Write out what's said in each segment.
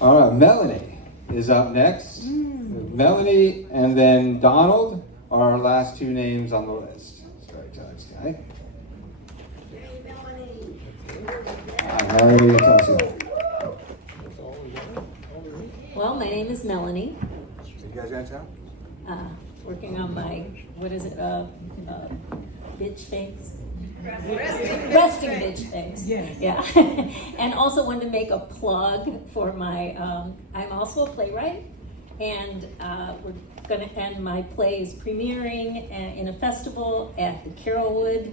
All right, Melanie is up next. Melanie and then Donald are our last two names on the list. Storytellers tonight. Melanie, will you tell us about it? Well, my name is Melanie. So you guys got to tell? Working on my, what is it, bitch face? Resting bitch face. Yes. Yeah. And also wanted to make a plug for my, I'm also a playwright, and we're going to end my play is premiering in a festival at the Carrollwood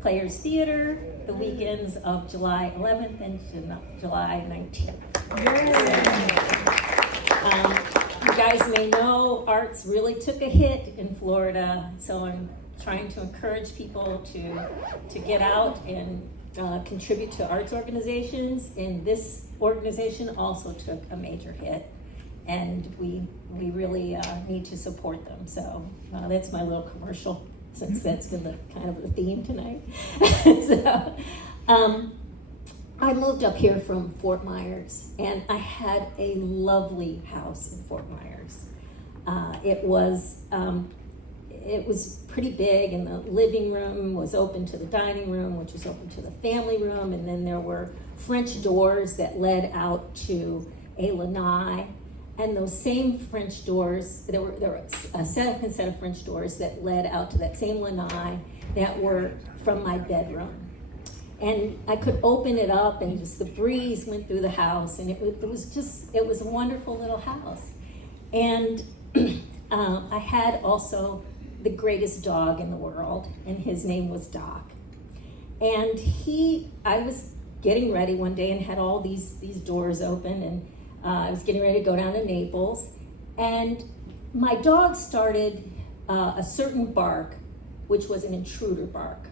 Players Theater the weekends of July 11th and July 19th. You guys may know arts really took a hit in Florida, so I'm trying to encourage people to get out and contribute to arts organizations. And this organization also took a major hit, and we really need to support them. So that's my little commercial, since that's been the kind of the theme tonight. So, I moved up here from Fort Myers, and I had a lovely house in Fort Myers. It was pretty big, and the living room was open to the dining room, which was open to the family room, and then there were French doors that led out to a lanai, and those same French doors, there were a second set of French doors that led out to that same lanai that were from my bedroom. And I could open it up, and just the breeze went through the house, and it was a wonderful little house. And I had also the greatest dog in the world, and his name was Doc. And I was getting ready one day and had all these doors open, and I was getting ready to go down to Naples, and my dog started a certain bark, which was an intruder bark.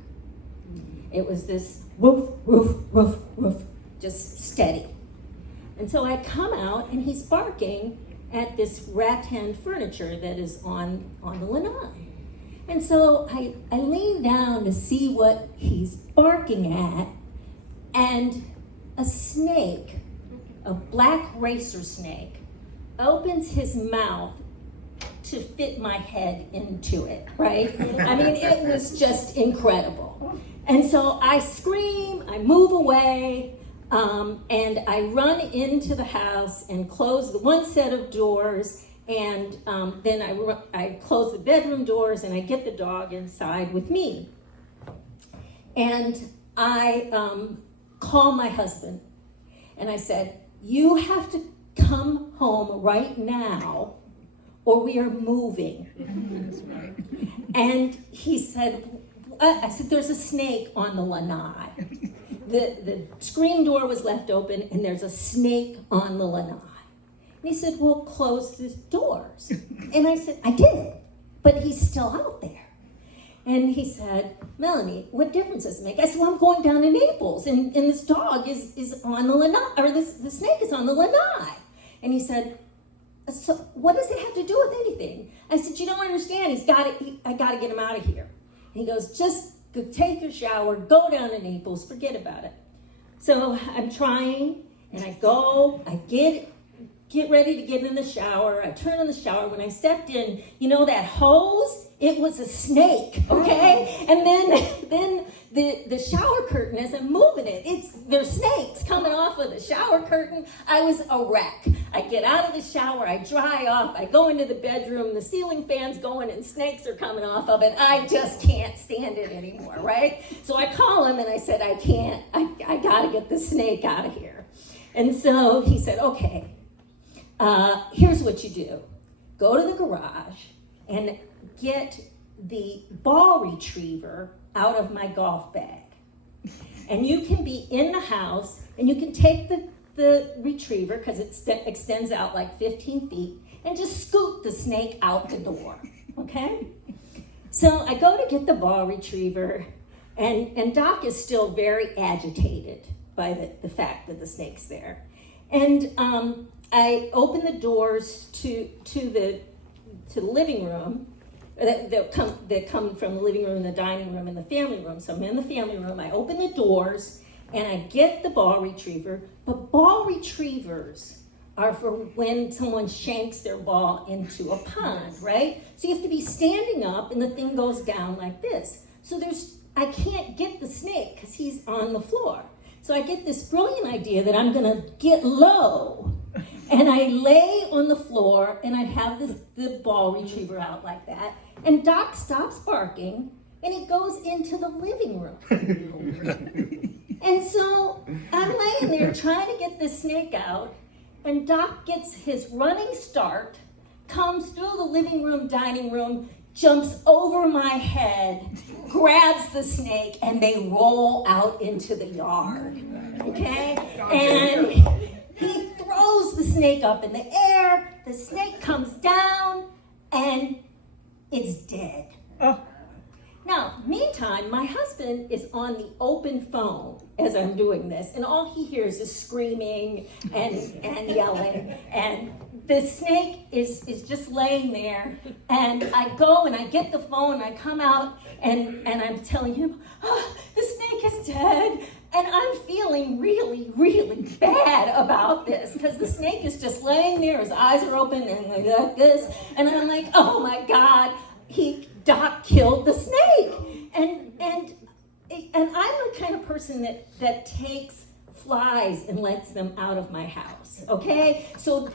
It was this woof, woof, woof, woof, just steady. And so I come out, and he's barking at this rattan furniture that is on the lanai. And so I lean down to see what he's barking at, and a snake, a black racer snake, opens his mouth to fit my head into it, right? I mean, it was just incredible. And so I scream, I move away, and I run into the house and close the one set of doors, and then I close the bedroom doors, and I get the dog inside with me. And I call my husband, and I said, "You have to come home right now, or we are moving." And he said, I said, "There's a snake on the lanai." The screen door was left open, and there's a snake on the lanai. And he said, "Well, close the doors." And I said, "I did, but he's still out there." And he said, "Melanie, what difference does it make?" I said, "Well, I'm going down to Naples, and this dog is on the lanai, or the snake is on the lanai." And he said, "So what does it have to do with anything?" I said, "You don't understand. I got to get him out of here." And he goes, "Just go take your shower, go down to Naples, forget about it." So I'm trying, and I go, I get ready to get in the shower. I turn on the shower. When I stepped in, you know that hose? It was a snake, okay? And then the shower curtain, as I'm moving it, there's snakes coming off of the shower curtain. I was a wreck. I get out of the shower, I dry off, I go into the bedroom, the ceiling fan's going, and snakes are coming off of it. I just can't stand it anymore, right? So I call him, and I said, I gotta get the snake out of here. And so he said, "Okay, here's what you do. Go to the garage and get the ball retriever out of my golf bag. And you can be in the house, and you can take the retriever, because it extends out like 15 feet, and just scoot the snake out the door, okay?" So I go to get the ball retriever, and Doc is still very agitated by the fact that the snake's there. And I open the doors to the living room, that come from the living room and the dining room and the family room. So I'm in the family room, I open the doors, and I get the ball retriever, but ball retrievers are for when someone shanks their ball into a pond, right? So you have to be standing up and the thing goes down like this. So I can't get the snake because he's on the floor. So I get this brilliant idea that I'm gonna get low and I lay on the floor and I have the ball retriever out like that. And Doc stops barking and he goes into the living room. And so I'm laying there trying to get the snake out, and Doc gets his running start, comes through the living room, dining room, jumps over my head, grabs the snake, and they roll out into the yard, okay? And he throws the snake up in the air, the snake comes down, and it's dead. Now, meantime, my husband is on the open phone as I'm doing this, and all he hears is screaming and yelling, and the snake is just laying there, and I go and I get the phone, and I come out, and I'm telling him, the snake is dead, and I'm feeling really, really bad about this, because the snake is just laying there, his eyes are open, and like this, and I'm like, oh my God, Doc killed the snake, and I'm the kind of person that takes flies and lets them out of my house, okay? So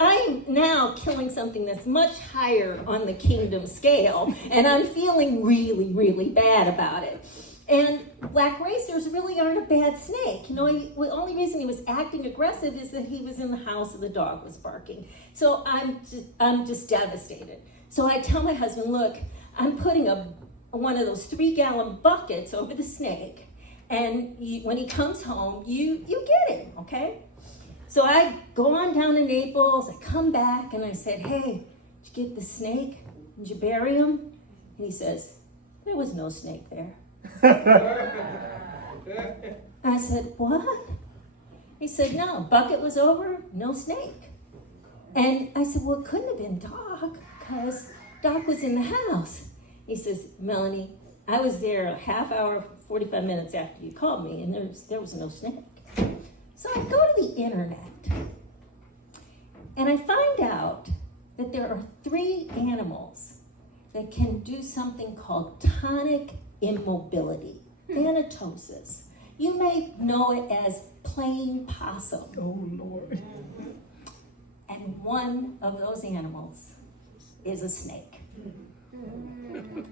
I'm now killing something that's much higher on the kingdom scale, and I'm feeling really, really bad about it. And black racers really aren't a bad snake. You know, the only reason he was acting aggressive is that he was in the house and the dog was barking. So I'm just devastated. So I tell my husband, look, I'm putting one of those 3-gallon buckets over the snake, and when he comes home, you get him, okay? So I go on down to Naples, I come back, and I said, hey, did you get the snake? Did you bury him? And he says, there was no snake there. I said, what? He said, no, bucket was over, no snake. And I said, well, it couldn't have been Doc, because Doc was in the house. He says, Melanie, I was there a half hour, 45 minutes after you called me, and there was no snake. So I go to the internet, and I find out that there are 3 animals that can do something called tonic immobility, thanatosis. You may know it as plain possum. Oh, Lord. And one of those animals is a snake.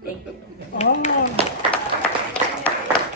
Thank you. Oh.